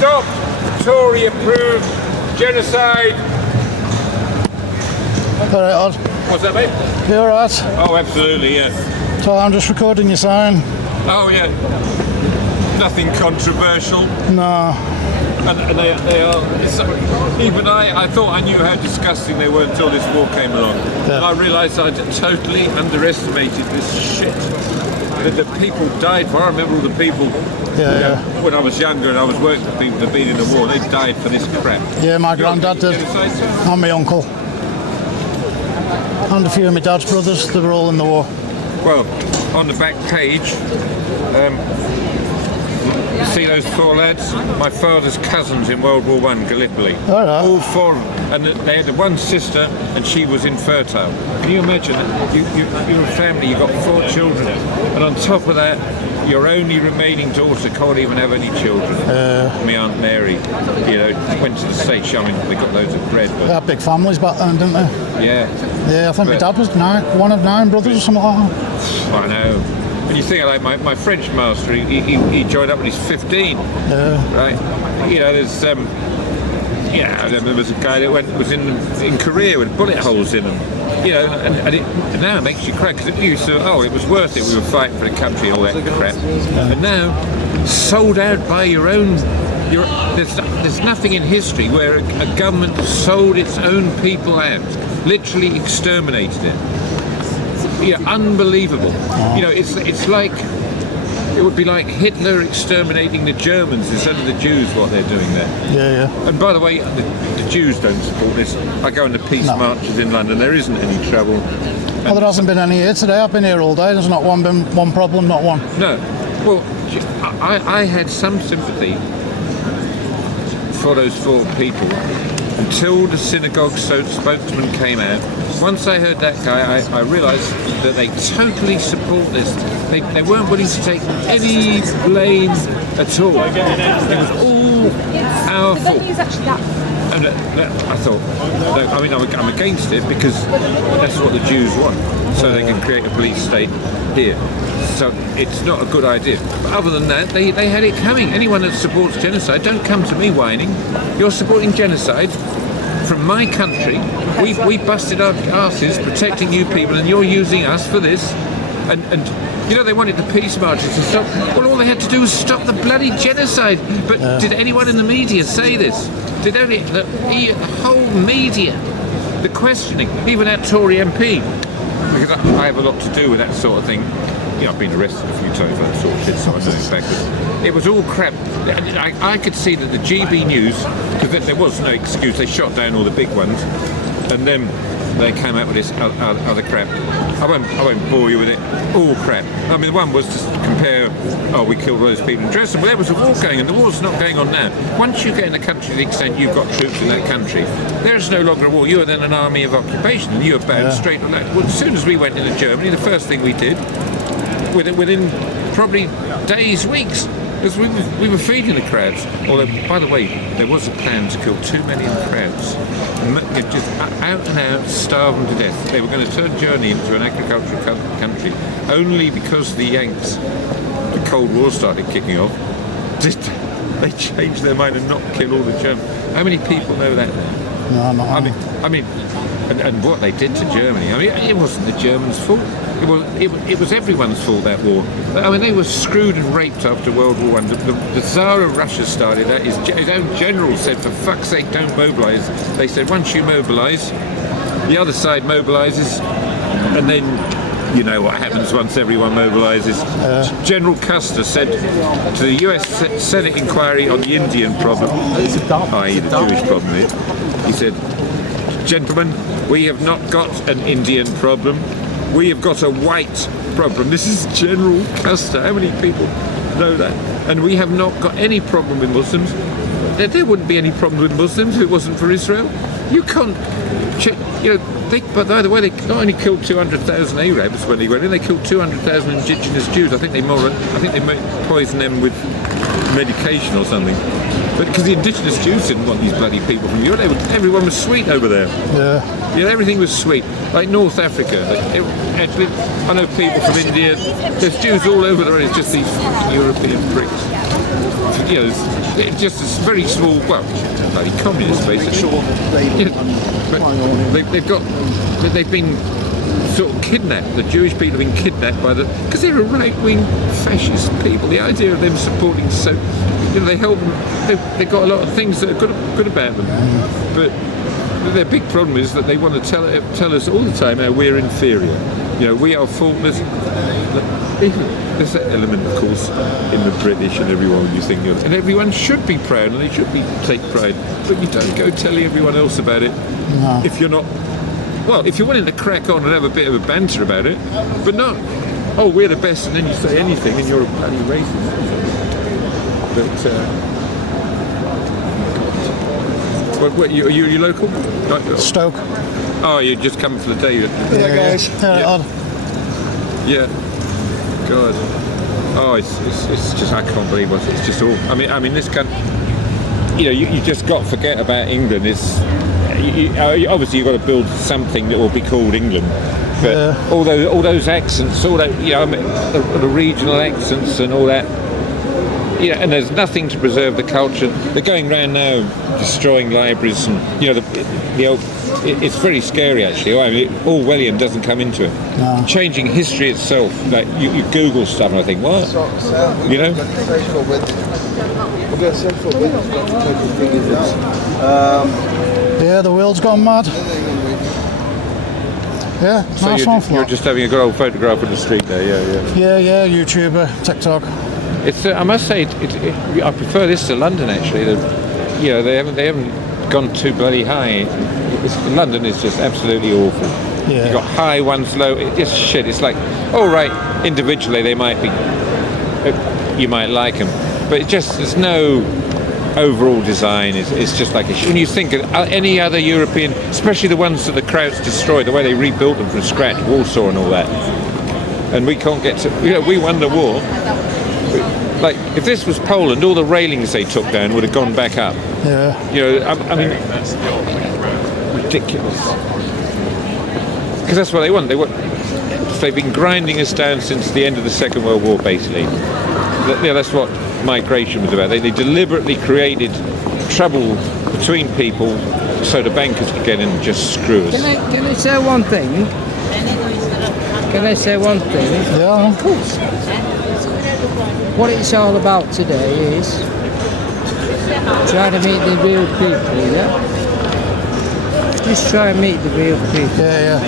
stop Tory-approved genocide. All right, Odd. What's that, mate? You all right? Oh, absolutely, yeah. So I'm just recording your sign. Oh, yeah. Nothing controversial. No. And they are. Even I thought I knew how disgusting they were until this war came along. Yeah. And I realised I'd totally underestimated this shit. That the people died for. I remember all the people when I was younger and I was working with people that had been in the war. They died for this crap. Yeah, my granddad did. And my uncle. And a few of my dad's brothers, they were all in the war. Well, on the back page, see those four lads? My father's cousins in World War I, Gallipoli. All right. All four of them. And they had one sister and she was infertile. Can you imagine that? You're a family, you've got 4 children. And on top of that, your only remaining daughter can't even have any children. My Aunt Mary, went to the States. I mean, they got loads of bread. But They had big families back then, didn't they? yeah. Yeah, I think my dad was one of 9 brothers or something like that. I know. And you think, like my French master, he joined up when he's 15. Right? There's there was a guy that was in Korea with bullet holes in them. And now it makes you cry because it used to. Oh, it was worth it. We were fighting for the country, all that crap. And now, sold out by your own. There's nothing in history where a government sold its own people out, literally exterminated it. Unbelievable. It's like it would be like Hitler exterminating the Germans instead of the Jews. What they're doing there. Yeah. And by the way, the Jews don't support this. I go on the peace marches in London. There isn't any trouble. Well, there hasn't been any here today. I've been here all day. There's not one problem, not one. No. Well, I had some sympathy for those 4 people until the synagogue spokesman came out. Once I heard that guy, I realised that they totally support this. They weren't willing to take any blame at all. It was all powerful. And I thought, I'm against it because that's what the Jews want, so they can create a police state here. So it's not a good idea. But other than that, they had it coming. Anyone that supports genocide, don't come to me whining. You're supporting genocide from my country. We busted our asses protecting you people, and you're using us for this. And they wanted the peace marches to stop. Well, all they had to do was stop the bloody genocide. But did anyone in the media say this? Did the whole media, the questioning, even that Tory MP? Because I have a lot to do with that sort of thing. I've been arrested a few times for that sort of shit, so I know exactly. It was all crap. I could see that the GB News, because there was no excuse, they shot down all the big ones, and then they came out with this other crap. I won't bore you with it. All crap. I mean, the one was to compare, we killed all those people in Dresden. Well, there was a war going, and the war's not going on now. Once you get in a country to the extent you've got troops in that country, there is no longer a war. You are then an army of occupation, and you are bound straight on that. Well, as soon as we went into Germany, the first thing we did, within probably days, weeks, because we were feeding the crowds. Although, by the way, there was a plan to kill too many in the crowds. Just out and out, starve them to death. They were going to turn Germany into an agricultural country only because the Yanks, the Cold War started kicking off, they changed their mind and not kill all the Germans. How many people know that now? No, not I mean, and what they did to Germany. I mean, it wasn't the Germans' fault. It was everyone's fault, that war. I mean, they were screwed and raped after World War I. The Tsar of Russia started that. His own general said, for fuck's sake, don't mobilise. They said, once you mobilise, the other side mobilises, and then you know what happens once everyone mobilises. General Custer said to the US Senate inquiry on the Indian problem, i.e. the Jewish problem, he said, gentlemen, we have not got an Indian problem. We have got a white problem. This is General Custer. How many people know that? And we have not got any problem with Muslims. There wouldn't be any problem with Muslims if it wasn't for Israel. You can't, but by the way, they not only killed 200,000 Arabs when they went in, they killed 200,000 indigenous Jews. I think they poisoned them with medication or something. But because the indigenous Jews didn't want these bloody people from Europe, everyone was sweet over there. Everything was sweet. Like North Africa. Actually, I know people from India. There's Jews all over there. It's just these European pricks. you know, it's just a very small, well, bloody communists basically. But they've been sort of kidnapped. The Jewish people have been kidnapped by because they're a right-wing fascist people. The idea of them supporting they help them. They've got a lot of things that are good about them, but their big problem is that they want to tell us all the time how we're inferior. You know, we are faultless. There's that element, of course, in the British and everyone you think of, and everyone should be proud and they should take pride. But you don't go telling everyone else about it if you're not. Well, if you're willing to crack on and have a bit of a banter about it, but not, oh, we're the best, and then you say anything and you're a bloody racist. But what you local? Stoke. Oh, you're just coming for the day. Yeah, guys. Yeah. God. Oh, it's just, I can't believe what it's just all. I mean, this country. You know, you just got to forget about England. Obviously you've got to build something that will be called England. But all those accents, all that, you know, I mean, the regional accents and all that. Yeah, and there's nothing to preserve the culture. They're going around now destroying libraries, and you know, it's very scary actually. I mean, Orwellian doesn't come into it. No. Changing history itself. Like you Google stuff, and I think, what? You know. Yeah, the world's gone mad. Yeah, So nice one for you're that. just having a good old photograph of the street there. Yeah. Yeah, YouTuber, TikTok. It's I must say, I prefer this to London actually. You know, they haven't gone too bloody high. London is just absolutely awful. Yeah. You got high ones, low. It's shit. It's like, all right, individually they might be, you might like them, but there's no overall design. It's just like when you think of any other European, especially the ones that the Krauts destroyed, the way they rebuilt them from scratch, Warsaw and all that, and we can't get to. You know, we won the war. Like, if this was Poland, all the railings they took down would have gone back up. Yeah. You know, I mean, ridiculous. Because that's what they want. They've been grinding us down since the end of the Second World War, basically. That's what migration was about. They deliberately created trouble between people so the bankers could get in and just screw us. Can I say one thing? Yeah. Of course. What it's all about today is trying to meet the real people, yeah? Just try and meet the real people. Yeah.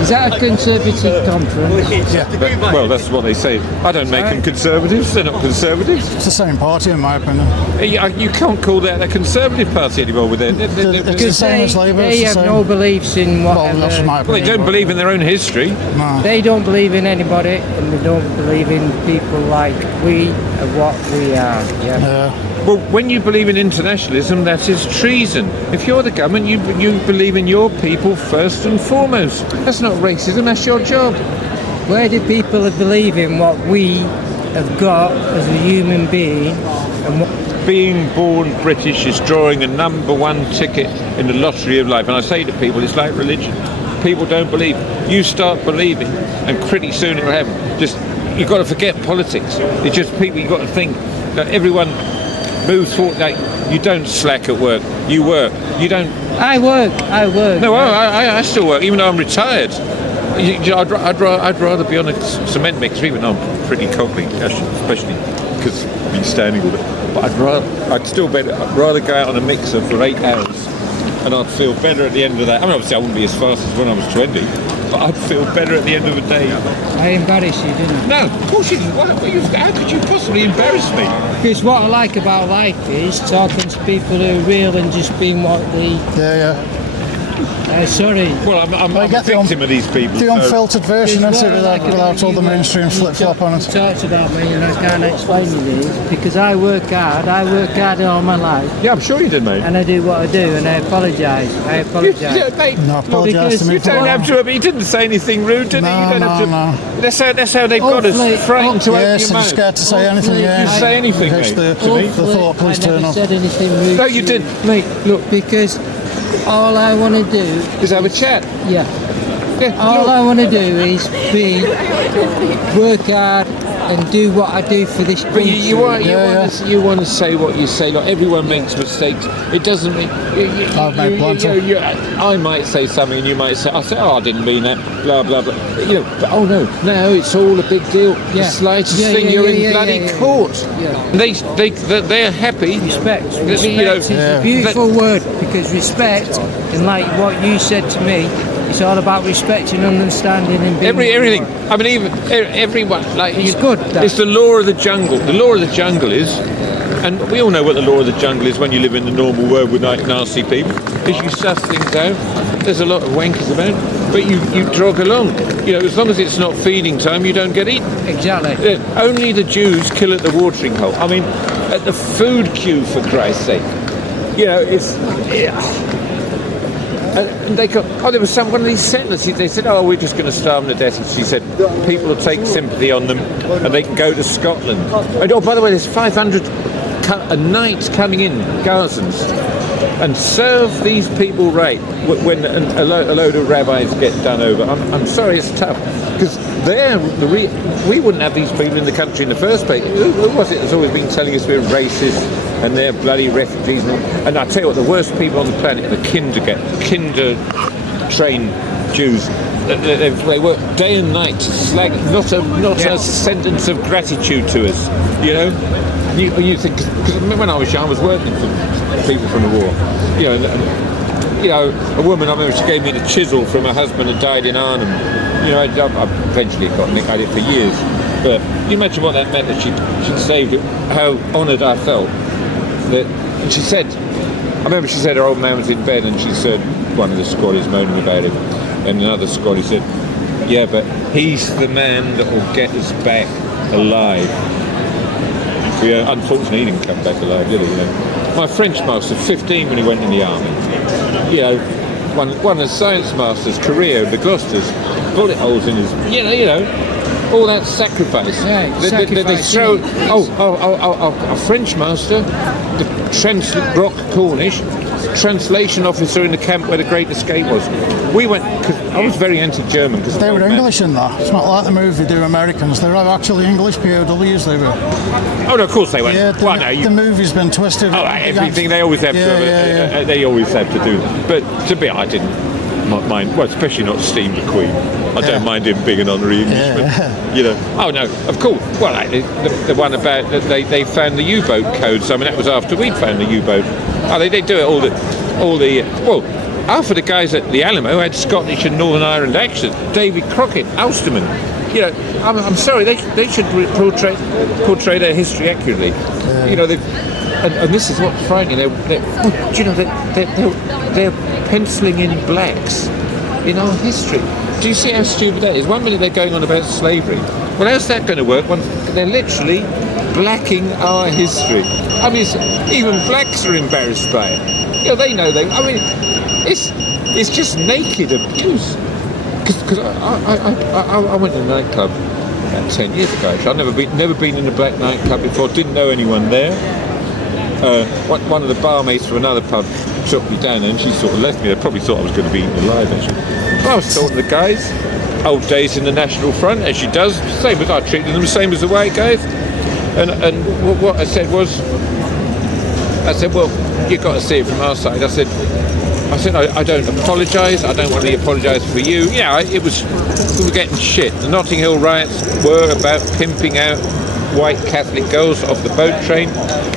Is that a conservative conference? Yeah. Well, that's what they say. I don't make them conservatives. They're not conservatives. It's the same party in my opinion. You can't call that a conservative party anymore with it. It's the Because same as Labour. they it's the have same. no beliefs in Well, whatever. that's my Well, they opinion. don't believe in their own history. No. They don't believe in anybody, and they don't believe in people like we and what we are. Yeah. Yeah. Well, when you believe in internationalism, that is treason. If you're the government, you believe in your people first and foremost. That's not racism, that's your job. Where do people believe in what we have got as a human being, and what Being born British is drawing a number one ticket in the lottery of life. And I say to people, it's like religion. People don't believe. You start believing, and pretty soon it'll happen. You've got to forget politics. It's just people, you've got to think that everyone moves forward. Like, you don't slack at work. You work. You don't. I work. No, I still work, even though I'm retired. I'd rather be on a cement mixer, even though I'm pretty cockney, especially because I've been standing all day. But I'd rather go out on a mixer for 8 hours, and I'd feel better at the end of that. I mean, obviously I wouldn't be as fast as when I was 20, but I'd feel better at the end of the day. I embarrass you, didn't I? No, of course you didn't. How could you possibly embarrass me? Because what I like about life is talking to people who are real and just being what they. Yeah. Sorry. Well, I'm Well, a get the victim of these people. The so- unfiltered version, Because isn't it, what I like without about all the you, mainstream flip flop on it. Talks about me and I can't explain it is because I work hard all my life, Yeah, I'm sure you did, mate. and I do what I do, and I apologise. Mate, No, apologise to me you for don't have that. to. He didn't say anything rude, did he? No, You don't have to. no. That's how they've got Hopefully- us frightened to open Yes, your I'm mouth. scared to say anything, Hopefully- yeah. You say anything, Yes, mate. the thought, please I turn never off. said anything rude. No, to you didn't. Mate, look, because all I want to do, Just have a chat. yeah, All I want to do is work hard and do what I do for this But country. you want to say what you say. Like everyone makes mistakes. It doesn't mean. I've made plenty. I might say something, and you might say, I didn't mean that." Blah blah blah. But oh no, now it's all a big deal. The slightest thing, you're in bloody court. Yeah. They're happy. Respect. You know, Respect is a beautiful word, because respect, and like what you said to me, it's all about respect and understanding and being Everything. I mean, even everyone. Like It's good, that. It's the law of the jungle. The law of the jungle is, and we all know what the law of the jungle is when you live in the normal world with nasty people. Is you suss things out. There's a lot of wankers about, but you drog along. As long as it's not feeding time, you don't get eaten. Exactly. Only the Jews kill at the watering hole. I mean, at the food queue, for Christ's sake. It's. And they got, there was one of these settlers, they said, we're just going to starve them to death. And she said, people will take sympathy on them and they can go to Scotland. And, by the way, there's 500 a night coming in, Gazans, and serve these people right when a load of rabbis get done over. I'm sorry, it's tough, because we wouldn't have these people in the country in the first place. Who was it that's always been telling us we're racist and they're bloody refugees? And I tell you what, the worst people on the planet are the kinder-trained Jews. They work day and night to slag, not a sentence of gratitude to us, You think, because when I was young, I was working for people from the war. A woman, I remember she gave me the chisel from her husband who died in Arnhem. I eventually got nicked at it for years. But you imagine what that meant, that she'd saved it, how honoured I felt. And she said, I remember she said her old man was in bed, and she said, one of the squaddies moaning about him, and another squaddie said, "Yeah, but he's the man that will get us back alive." Unfortunately, he didn't come back alive, did he? My French master, 15 when he went in the army. One of the science masters, Carrillo, the Gloucesters, bullet holes in his. All that sacrifice. Yeah, They throw. A French master, the Brock Cornish, translation officer in the camp where the Great Escape was. We went, because I was very anti-German. Because They were English in that. It's not like the movie do Americans. They were actually English POWs. They were. Oh no, of course they weren't. Yeah, the movie's been twisted. Everything they always have to. They always have to do. But to be, I didn't mind. Well, especially not Steve McQueen. I don't mind him being an honorary Englishman. Oh no, of course. Well, the one about that they found the U-boat codes. I mean, that was after we'd found the U-boat. They do it all the. Well, half of the guys at the Alamo had Scottish and Northern Ireland accent. David Crockett, Ulsterman. I'm sorry, they should portray their history accurately. And this is what's frightening. They're penciling in blacks in our history. Do you see how stupid that is? 1 minute they're going on about slavery. Well, how's that going to work when they're literally blacking our history? I mean, even blacks are embarrassed by it. They know they. I mean, it's just naked abuse. Because I went to a nightclub about 10 years ago. Actually, I've never been in a black nightclub before. Didn't know anyone there. One of the barmaids from another pub took me down, and she sort of left me. They probably thought I was going to be eaten alive, actually. I was talking to the guys, old days in the National Front, as she does, same as I treated them, same as the white guys. And what I said was, well, you've got to see it from our side. I said, I don't apologise. I don't want to apologise for you. We were getting shit. The Notting Hill riots were about pimping out white Catholic girls off the boat train.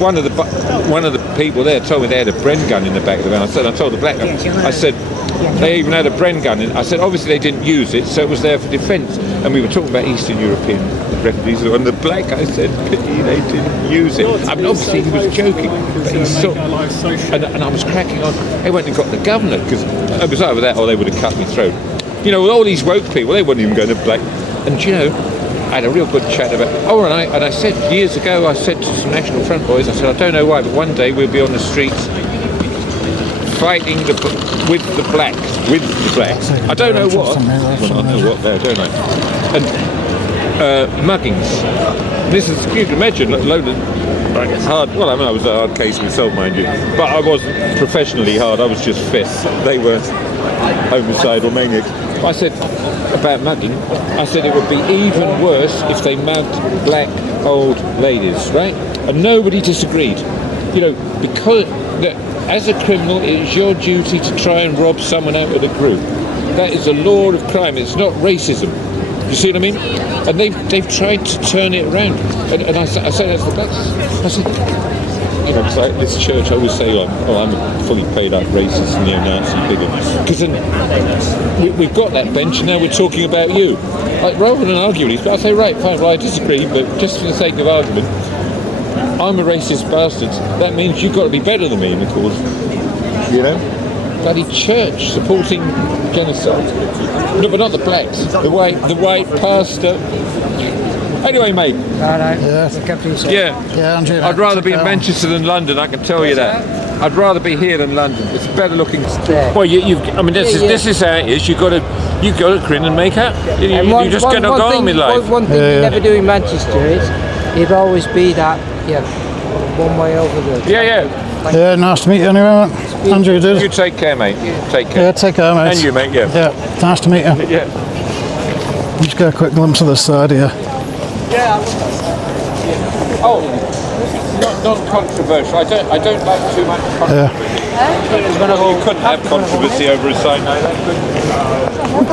One of the people there told me they had a Bren gun in the back of the van. I told the black guy, I said, they even had a Bren gun in. I said, obviously they didn't use it, so it was there for defence. And we were talking about Eastern European refugees, and the black guy said, pity they didn't use it. I mean, obviously he was joking, but he saw, and I was cracking on. They went and got the governor, because it was either that or they would have cut me throat. With all these woke people, they weren't even going to black. And I had a real good chat about it. And I said years ago, I said to some National Front boys, I said, I don't know why, but one day we'll be on the streets fighting with the blacks. I don't know what. Well, I know what there, don't I? And muggings. This is, you can imagine, load of hard. Well, I was a hard case myself, mind you, but I wasn't professionally hard. I was just fit. They were homicidal maniacs. I said about mugging. I said it would be even worse if they mugged black old ladies, right? And nobody disagreed. You know, because as a criminal, it is your duty to try and rob someone out of the group. That is a law of crime. It's not racism. You see what I mean? And they've tried to turn it around. And I say that's the best. I said, you know, like this church, I always say, I'm a fully paid up racist, neo-Nazi bigot. Because then we've got that bench, and now we're talking about you. Like, rather than argue with these, but I say, right, fine, well, I disagree, but just for the sake of argument, I'm a racist bastard. That means you've got to be better than me in the cause. You know? Bloody church supporting genocide. No, but not the blacks. The white pastor. Anyway, mate. Alright. Yeah. Look after yourself. Yeah. Yeah, Andrew. I'd rather be in Manchester than London, I can tell you that. I'd rather be here than London. It's better looking. There. Well, I mean, this is how it is. You got to grin and make up. You just got to go on with life. One thing you never do in Manchester is you'd always be that, one way over the. Yeah. Yeah, nice to meet you anyway, mate. Andrew, You dude. take care, mate. Take care. Yeah, take care, mate. And you, mate. Yeah. Yeah, nice to meet you. Yeah. Just get a quick glimpse of this side here. Oh, not controversial. I don't like too much controversy. You couldn't have controversy over a sign like that.